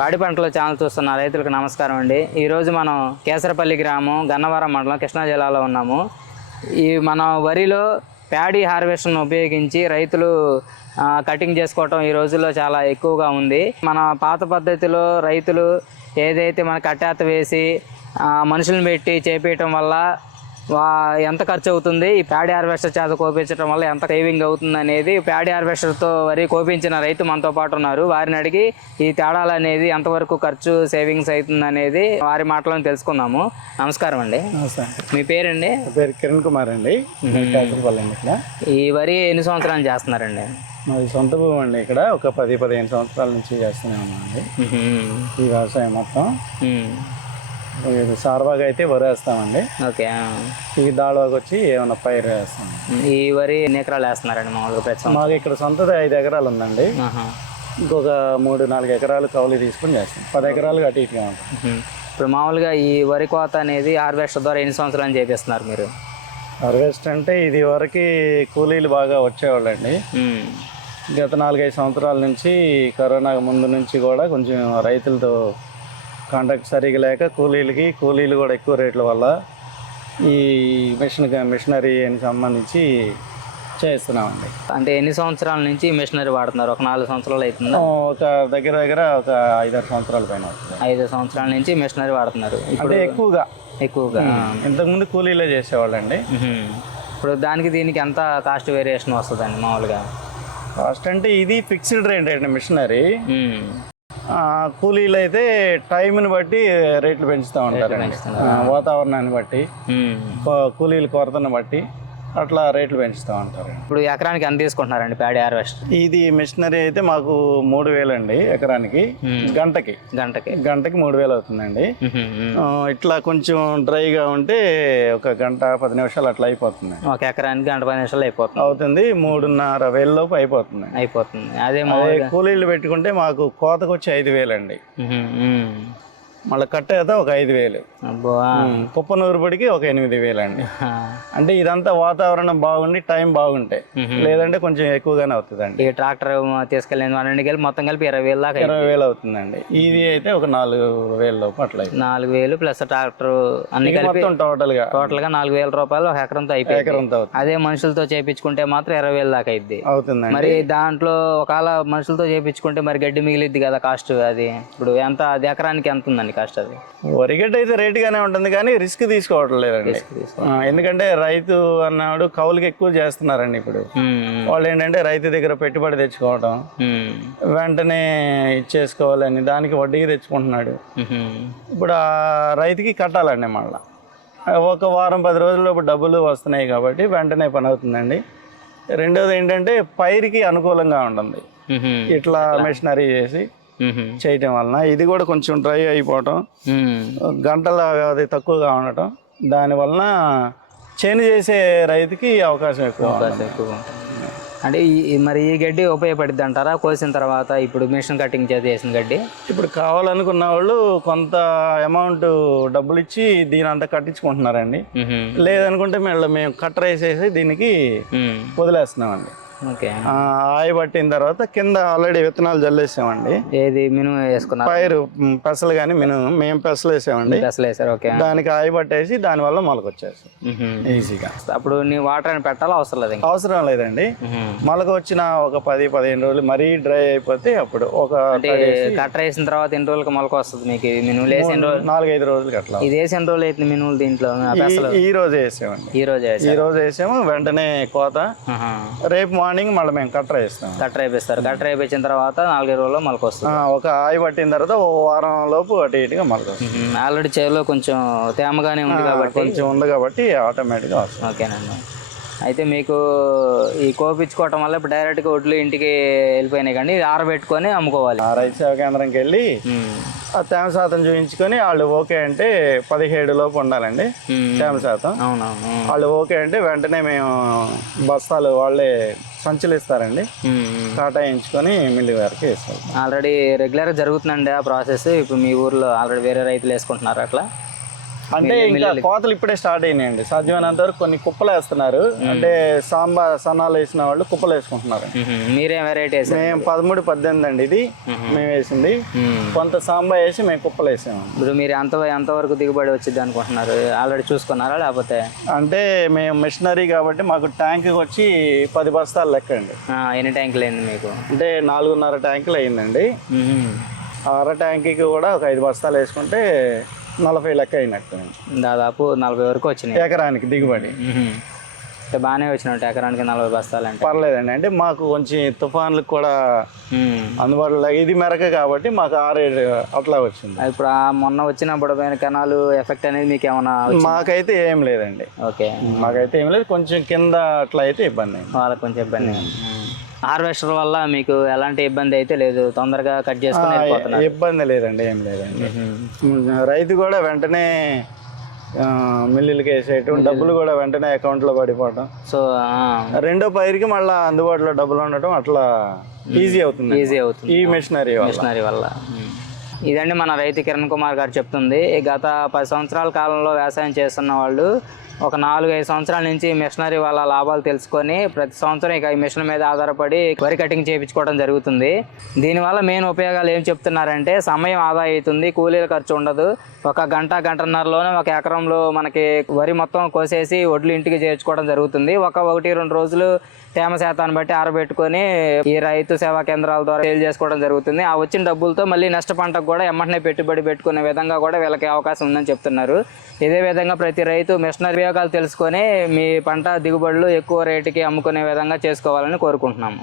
పాడి పంటల ఛానల్ చూస్తున్న రైతులకు నమస్కారం అండి. ఈరోజు మనం కేసరపల్లి గ్రామం గన్నవరం మండలం కృష్ణా జిల్లాలో ఉన్నాము. ఈ మన వరిలో ప్యాడీ హార్వెస్టర్ను ఉపయోగించి రైతులు కటింగ్ చేసుకోవటం ఈ రోజుల్లో చాలా ఎక్కువగా ఉంది. మన పాత పద్ధతిలో రైతులు ఏదైతే మన కట్టేత వేసి మనుషులను పెట్టి చేపేయటం వల్ల ఎంత ఖర్చు అవుతుంది ఈ ప్యాడీ హార్వెస్టర్ చేత కోపించడం వల్ల ఎంత సేవింగ్ అవుతుంది అనేది ప్యాడీ హార్వెస్టర్తో వరి కోపించిన రైతు మనతో పాటు ఉన్నారు. వారిని అడిగి ఈ తేడాలు అనేది ఎంతవరకు ఖర్చు సేవింగ్స్ అవుతుంది అనేది వారి మాటలను తెలుసుకుందాము. నమస్కారం అండి. మీ పేరండి? పేరు కిరణ్ కుమార్ అండి. ఈ వరి ఎన్ని సంవత్సరాలు చేస్తున్నారండి? మాది సొంత భూమి అండి ఇక్కడ. ఒక పది పదిహేను సంవత్సరాల నుంచి చేస్తూనే ఉన్నాం అండి ఈ వ్యవసాయం మొత్తం. సార్వాగా అయితే వరి వేస్తామండి ఓకే. ఈ దాళవాకి వచ్చి ఏమైనా పైరు వేస్తాం ఈ వరి ఎన్ని ఎకరాలు వేస్తున్నారండి మామూలుగా ప్రతి మాకు ఇక్కడ సొంతది ఐదు ఎకరాలు ఉందండి. ఇంకొక మూడు నాలుగు ఎకరాలు కౌలు తీసుకుని చేస్తాం పది ఎకరాలు అటు ఇటుగా ఉంటాం. ఇప్పుడు మామూలుగా ఈ వరి కోత అనేది హార్వెస్టర్ ద్వారా ఎన్ని సంవత్సరాలు చేపిస్తున్నారు మీరు హార్వెస్ట్ అంటే ఇది వరకు కూలీలు బాగా వచ్చేవాళ్ళండి. గత నాలుగైదు సంవత్సరాల నుంచి కరోనా ముందు నుంచి కూడా కొంచెం రైతులతో కాంటాక్ట్ సరిగా లేక కూలీలకి కూలీలు కూడా ఎక్కువ రేట్ల వల్ల ఈ మిషన్ మిషనరీకి సంబంధించి చేస్తున్నామండి. అంటే ఎన్ని సంవత్సరాల నుంచి మిషనరీ వాడుతున్నారు? ఒక నాలుగు సంవత్సరాలు అవుతుందా? ఒక దగ్గర దగ్గర ఒక ఐదారు సంవత్సరాల పైన ఐదు సంవత్సరాల నుంచి మిషనరీ వాడుతున్నారు. ఇప్పుడు అంటే ఎక్కువగా. ఎక్కువగా ఇంతకుముందు కూలీలే చేసేవాళ్ళండి. ఇప్పుడు దానికి దీనికి ఎంత కాస్ట్ వేరియేషన్ వస్తుందండి మామూలుగా? కాస్ట్ అంటే ఇది ఫిక్స్డ్ రేట్ అండి మిషనరీ. కూలీలు అయితే టైంని బట్టి రేట్లు పెంచుతూ. ఆ, వాతావరణాన్ని బట్టి కూలీల కొరతను బట్టి. అట్లా రేట్లు పెంచుతూ ఉంటారు. ఇప్పుడు ఎకరానికి ఎంత తీసుకుంటున్నారండి ప్యాడీ హార్వెస్ట్? ఇది మిషనరీ అయితే మాకు మూడు వేలు అండి ఎకరానికి గంటకి. గంటకి. గంటకి మూడు వేలు అవుతుందండి. ఇట్లా కొంచెం డ్రైగా ఉంటే ఒక గంట పది నిమిషాలు అట్లా అయిపోతుంది. ఒక ఎకరానికి గంట పది నిమిషాలు అయిపోతుంది. అవుతుంది మూడున్నర వేల లోపు అయిపోతుంది. అయిపోతుంది. అదే కూలీలు పెట్టుకుంటే మాకు కోతకు వచ్చి ఐదు వేలు మళ్ళీ కట్టేత ఒక ఐదు వేలు. అబ్బో. ఆ. కుప్పనూరుపడికి ఒక ఎనిమిది వేలు అండి. అంటే ఇదంతా వాతావరణం బాగుండి టైం బాగుంటే. లేదంటే కొంచెం ఎక్కువగానే అవుతుందండి. ఈ ట్రాక్టర్ తీసుకెళ్ళిన వాళ్ళని కలిపి మొత్తం కలిపి ఇరవై వేలు దాకా. ఇరవై వేలు అవుతుందండి. ఇది అయితే ఒక నాలుగు వేల లోపు అట్లా అవుతుంది. నాలుగు వేలు ప్లస్ ట్రాక్టర్ అన్ని కలిపి టోటల్గా. టోటల్గా నాలుగు వేల రూపాయలు ఒక ఎకరంతో అయిపోయింది. ఎకరంతో అవుతుంది. అదే మనుషులతో చేపించుకుంటే మాత్రం ఇరవై వేలు దాకా అయింది అవుతుందండి. మరి దాంట్లో ఒకవేళ మనుషులతో చేపించుకుంటే మరి గడ్డి మిగిలిద్ది కదా కాస్ట్ అది. ఇప్పుడు ఎంత అది ఎకరానికి ఎంత ఉందండి? కాస్ట్ అది వరిగడ్డ అయితే రేట్ గానే ఉంటుంది కానీ రిస్క్ తీసుకోవటం లేదండి తీసుకో. ఆ, ఎందుకంటే రైతు అన్నాడు కౌలుకి ఎక్కువ చేస్తున్నారండి ఇప్పుడు. వాళ్ళు ఏంటంటే రైతు దగ్గర పెట్టుబడి తెచ్చుకోవటం. వెంటనే ఇచ్చేసుకోవాలని దానికి వడ్డీకి తెచ్చుకుంటున్నాడు. ఇప్పుడు ఆ రైతుకి కట్టాలండి మళ్ళీ ఒక వారం పది రోజుల్లోపు డబ్బులు వస్తున్నాయి కాబట్టి వెంటనే పని అవుతుందండి రెండోది ఏంటంటే పైరుకి అనుకూలంగా ఉంటుంది. ఇట్లా మెషినరీ చేసి. చేయటం వలన ఇది కూడా కొంచెం డ్రై అయిపోవటం. గంటల వ్యవధి తక్కువగా ఉండటం దానివలన చేను చేసే రైతుకి అవకాశం ఎక్కువ అవకాశం ఉంటుంది. అంటే ఈ- మరి ఈ గడ్డి ఉపయోగపడుద్ది అంటారా కోసిన తర్వాత ఇప్పుడు మిషన్ కటింగ్ చేసి వేసిన గడ్డి ఇప్పుడు కావాలనుకున్న వాళ్ళు కొంత అమౌంట్ డబ్బులు ఇచ్చి దీని అంతా కట్టించుకుంటున్నారండి. లేదనుకుంటే మేము మేము కట్టర్ వేసేసి దీనికి. వదిలేస్తున్నామండి ఆయి పట్టిన తర్వాత కింద ఆల్రెడీ విత్తనాలు జల్లేసామండి. ఏది? మినుము వేసుకున్నారు. పైరు పెసలు కానీ మేము మేము పెసలు వేసామండి. అసలు వేసారు ఓకే. దానికి ఆయి పట్టేసి దానివల్ల మొలకొచ్చేస్తాం మ్మ్. ఈజీగా. అప్పుడు నీ వాటర్ అని పెట్టాలా? అవసరం లేదు అవసరం లేదండి. మొలక వచ్చిన ఒక పది పదిహేను రోజులు మరీ డ్రై అయిపోతే అప్పుడు ఒక అంటే కట్టర్ వేసిన తర్వాత ఎన్ని రోజులకి మొలక వస్తుంది మీకు? మినుములు వేసి ఎన్ని రోజులు నాలుగైదు రోజులకి అట్లా ఇది వేసి ఎన్ని రోజులు అవుతుంది మినుములు దీంట్లో ఈ- పెసలు? రోజు వేసామండి. ఈ రోజు ఈ రోజు వేసాము వెంటనే కోత. రేపు మార్నింగ్ మళ్ళీ మేము కట్టర్ వేస్తాం కట్టర్ వేపిస్తారు. కట్టర్ వేపించిన తర్వాత నాలుగైదు రోజుల్లో మొలక వస్తుంది. ఆ, ఒక ఆయి పట్టిన తర్వాత ఓ వారం లోపు అటు ఇటుగా మొలక. ఆల్రెడీ చేలో కొంచెం తేమగానే ఉంది కాబట్టి కొంచెం ఉంది కాబట్టి ఆటోమేటిక్గా వస్తుంది. ఓకేనండి. అయితే మీకు ఈ కోపించుకోవటం వల్ల ఇప్పుడు డైరెక్ట్గా ఒడ్లు ఇంటికి వెళ్ళిపోయినాయి కానీ ఆరబెట్టుకొని అమ్ముకోవాలి. ఆ రైతు సేవ కేంద్రంకి వెళ్ళి. ఆ తేమ శాతం చూపించుకొని వాళ్ళు ఓకే అంటే పదిహేడు లోపు ఉండాలండి. తేమ శాతం. అవునవును. వాళ్ళు ఓకే అంటే వెంటనే మేము బస్తాలు వాళ్ళే సంచులు ఇస్తారండి. కాటా ఎంచుకొని మిల్లి వరకు వేస్తాం ఆల్రెడీ రెగ్యులర్గా జరుగుతుందండి ఆ ప్రాసెస్. ఇప్పుడు మీ ఊర్లో ఆల్రెడీ వేరే రైతులు వేసుకుంటున్నారు అట్లా. అంటే ఇంకా కోతలు ఇప్పుడే స్టార్ట్ అయినాయండి. సాధ్యమైనంత వరకు కొన్ని కుప్పలు వేస్తున్నారు. అంటే సాంబా సన్నాలు వేసిన వాళ్ళు కుప్పలు వేసుకుంటున్నారు. మీరేం వెరైటీ మేము పదమూడు పద్దెనిమిది అండి ఇది. మేము. వేసింది. కొంత సాంబా వేసి మేము కుప్పలు వేసాము. ఇప్పుడు మీరు ఎంత ఎంతవరకు దిగుబడి వచ్చింది అనుకుంటున్నారు? ఆల్రెడీ చూసుకున్నారా లేకపోతే? అంటే మేము మిషనరీ కాబట్టి మాకు ట్యాంక్ వచ్చి పది బస్తాలు లెక్క అండి. ఎన్ని ట్యాంకులు అయింది మీకు? అంటే నాలుగున్నర ట్యాంకులు అయిందండి. అర ట్యాంక్కి కూడా ఒక ఐదు బస్తాలు వేసుకుంటే నలభై లెక్క అయినట్టు. దాదాపు నలభై వరకు వచ్చినాయి. ఎకరానికి దిగుబడి. అంటే బాగానే వచ్చినట్టు ఎకరానికి నలభై బస్తాలు అంటే. పర్లేదండి. అంటే మాకు కొంచెం తుఫాన్లకు కూడా. అందుబాటులో ఇది మెరక కాబట్టి మాకు ఆరేడు అట్లా వచ్చింది. ఇప్పుడు ఆ మొన్న వచ్చిన బుడమైన కెనాలు ఎఫెక్ట్ అనేది మీకు ఏమైనా మాకైతే ఏం లేదండి. ఓకే. మాకైతే ఏం లేదు. కొంచెం కింద అట్లా అయితే ఇబ్బంది వాళ్ళకి కొంచెం ఇబ్బంది హార్వెస్టర్ వల్ల మీకు ఎలాంటి ఇబ్బంది అయితే లేదు. తొందరగా కట్ చేసుకుని ఇబ్బంది లేదండి ఏం లేదండి. రైతు కూడా వెంటనే మిల్లులకి వేసేయటం డబ్బులు కూడా వెంటనే అకౌంట్లో పడిపోవటం. సో రెండో పైరుకి మళ్ళీ అందుబాటులో డబ్బులు ఉండటం అట్లా ఈజీ అవుతుంది ఈజీ అవుతుంది. ఈ మెషినరీ మిషనరీ వల్ల. ఇదండి మన రైతు కిరణ్ కుమార్ గారు చెప్తుంది. గత పది సంవత్సరాల కాలంలో వ్యవసాయం చేస్తున్న వాళ్ళు ఒక నాలుగు ఐదు సంవత్సరాల నుంచి మిషనరీ వాళ్ళ లాభాలు తెలుసుకొని ప్రతి సంవత్సరం ఇక ఈ మిషన్ మీద ఆధారపడి వరి కటింగ్ చేయించుకోవడం జరుగుతుంది. దీనివల్ల మెయిన్ ఉపయోగాలు ఏం చెప్తున్నారంటే సమయం ఆదా అవుతుంది కూలీల ఖర్చు ఉండదు. ఒక గంట గంటన్నరలోనే ఒక ఎకరంలో మనకి వరి మొత్తం కోసేసి వడ్లు ఇంటికి చేర్చుకోవడం జరుగుతుంది. ఒక ఒకటి రెండు రోజులు తేమ శాతాన్ని బట్టి ఆరబెట్టుకొని ఈ రైతు సేవా కేంద్రాల ద్వారా సేల్ చేసుకోవడం జరుగుతుంది. ఆ వచ్చిన డబ్బులతో మళ్ళీ నష్ట పంటకు కూడా ఎమ్మటనే పెట్టుబడి పెట్టుకునే విధంగా కూడా వీళ్ళకి అవకాశం ఉందని చెప్తున్నారు. ఇదే విధంగా ప్రతి రైతు మిషనరీ ఉపయోగాలు తెలుసుకొని మీ పంట దిగుబడులు ఎక్కువ రేటుకి అమ్ముకునే విధంగా చేసుకోవాలని కోరుకుంటున్నాము.